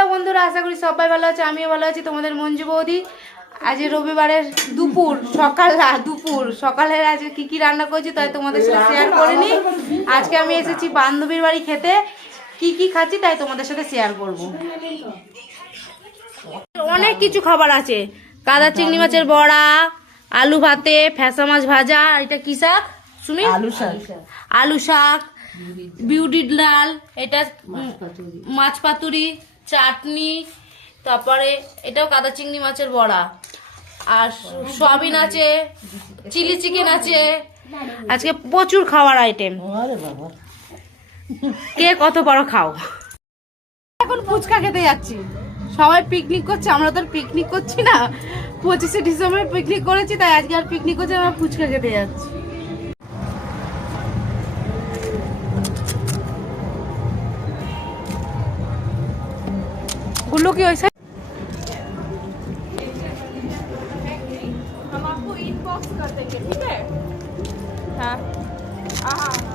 Hello বন্ধুরা আশা করি সবাই ভালো আছে আমিও ভালো আছি তোমাদের মঞ্জু বৌদি। আজ রবিবারের দুপুর সকাল না দুপুর সকালের আজকে কি কি রান্না করেছি তাই তোমাদের সাথে শেয়ার করিনি। আজকে আমি এসেছি বান্ধবীর বাড়ি খেতে কি কি খাচ্ছি তাই তোমাদের সাথে শেয়ার করব। অনেক কিছু খাবার আছে কাদা চিংড়ি মাছের বড়া আলু ভাতে ফ্যাসা মাছ ভাজা এটা কি শাক? শুনি আলু শাক। আলু শাক বিউটি ডাল এটা মাছ পাতুরি। চাটনি তারপরে এটাও কাদা চিংড়ি মাছের বড়া। আর সয়াবিন আছে চিলি চিকেন আছে। আজকে প্রচুর খাওয়ার আইটেম কে কত বড় খাও। এখন ফুচকা খেতে যাচ্ছি। সবাই পিকনিক করছে আমরা তো আর পিকনিক করছি না। পঁচিশে ডিসেম্বর পিকনিক করেছি তাই আজকে আর পিকনিক করছি আমরা ফুচকা খেতে যাচ্ছি। गुल्लू की वैसे हम आपको इनबॉक्स कर देंगे ठीक है? हाँ। हाँ हाँ